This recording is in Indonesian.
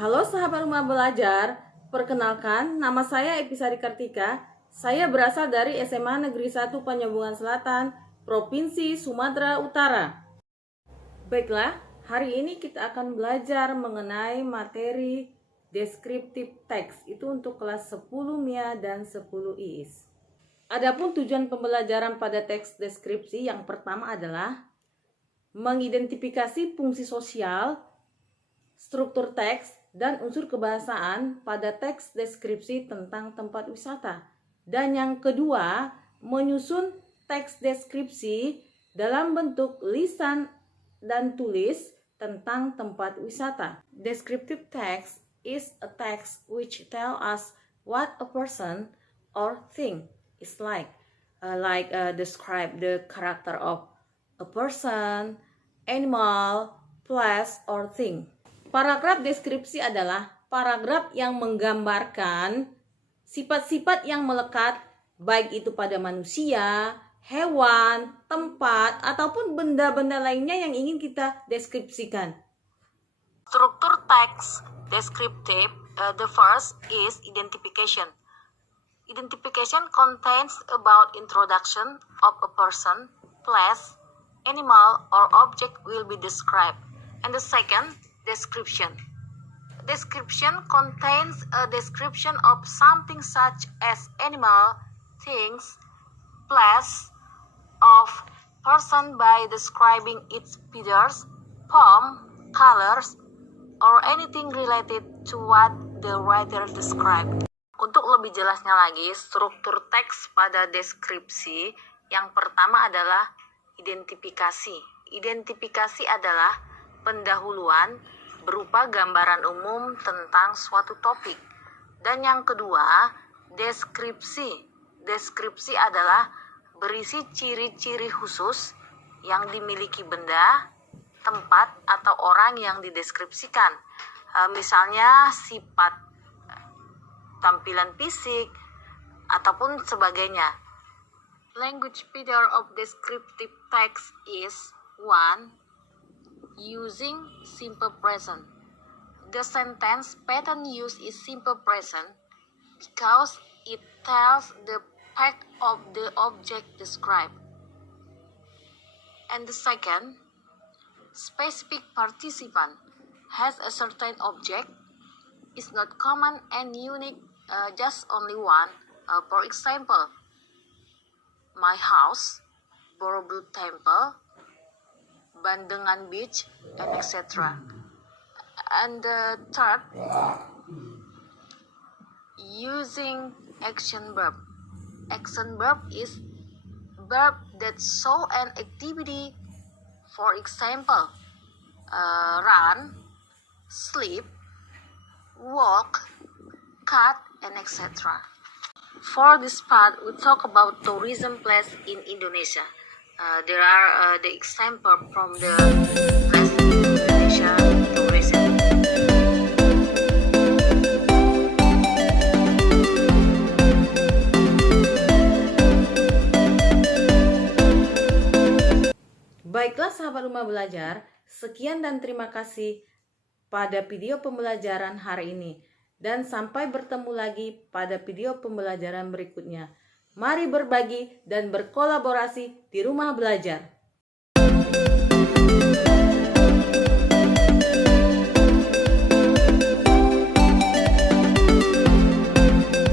Halo sahabat rumah belajar, perkenalkan nama saya Episari Kartika. Saya berasal dari SMA Negeri 1 Penyambungan Selatan, Provinsi Sumatera Utara. Baiklah, hari ini kita akan belajar mengenai materi descriptive text. Itu untuk kelas 10 MIA dan 10 IIS. Adapun tujuan pembelajaran pada teks deskripsi yang pertama adalah mengidentifikasi fungsi sosial, struktur teks, dan unsur kebahasaan pada teks deskripsi tentang tempat wisata. Dan yang kedua, menyusun teks deskripsi dalam bentuk lisan dan tulis tentang tempat wisata. Descriptive text is a text which tell us what a person or thing is like. Describe the character of a person, animal, place, or thing. Paragraf deskripsi adalah paragraf yang menggambarkan sifat-sifat yang melekat, baik itu pada manusia, hewan, tempat, ataupun benda-benda lainnya yang ingin kita deskripsikan. Struktur teks descriptive, the first is identification. Identification contains about introduction of a person, place, animal, or object will be described. And the second, description. Description contains a description of something such as animal, things, place, of person by describing its features, form, colors, or anything related to what the writer described. Untuk lebih jelasnya lagi, struktur teks pada deskripsi yang pertama adalah identifikasi. Identifikasi adalah pendahuluan berupa gambaran umum tentang suatu topik. Dan yang kedua, deskripsi. Deskripsi adalah berisi ciri-ciri khusus yang dimiliki benda, tempat, atau orang yang dideskripsikan. Misalnya sifat tampilan fisik ataupun sebagainya. Language feature of descriptive text is 1. Using simple present. The sentence pattern used is simple present because it tells the fact of the object described. And the second, specific participant has a certain object, is not common and unique, just only one. For example, my house, Borobudur Temple, Bandengan Beach, and etc. And the third, using action verb. Action verb is verb that show an activity, for example, run, sleep, walk, cut, and etc. For this part, we talk about tourism place in Indonesia. There are the example from the place in Indonesia tourism. Baiklah sahabat rumah belajar, sekian dan terima kasih pada video pembelajaran hari ini. Dan sampai bertemu lagi pada video pembelajaran berikutnya. Mari berbagi dan berkolaborasi di rumah belajar.